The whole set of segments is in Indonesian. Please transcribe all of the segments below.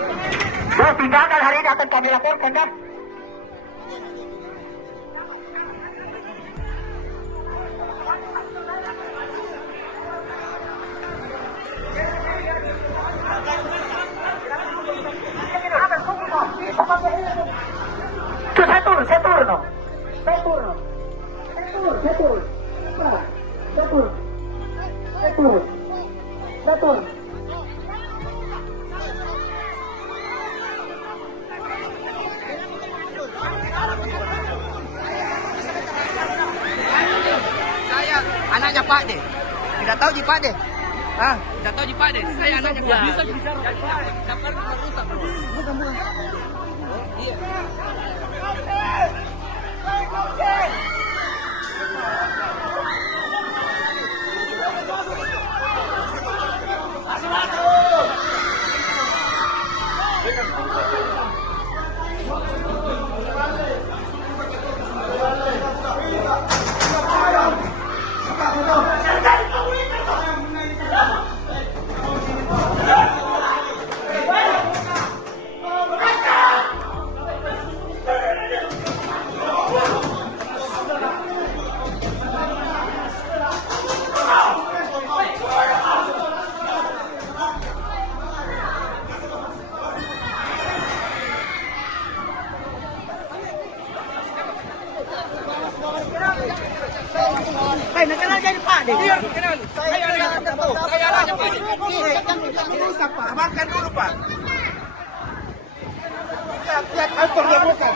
Dua tindakan hari ini akan kami laporkan kan. Tuh, saya turun no. Saya turun. Saya anaknya Pak De. Tidak tahu di Pak De. Ah, tidak tahu di Pak De. Saya anaknya Pak. Bisa bicara. Dapat merusak. Bukan. Iya. Kenal jadi Pak De. Iya, kenal. Saya anaknya Pak De. Kita merusak Pak. Amankan dulu Pak. Lihat alkohol dia bukan.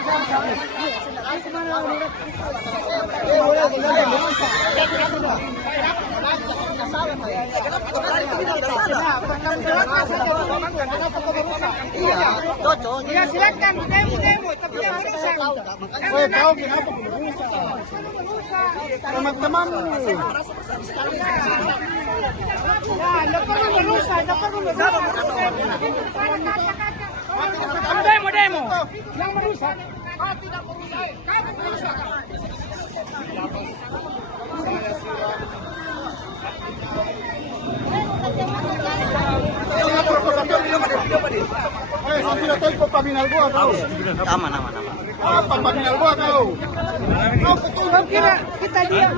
Iya, cocok. Ya silakan demo, tapi yang merusak. Saya tahu kenapa merusak. Teman-teman. Ya, enggak perlu merusak. Demo. Yang merusak. Tidak merusak. Kamu merusak. Saya tidak tahu ikut paminal gua tahu. Aman. Apa paminal gua tahu? Kau betul Kira kita dia.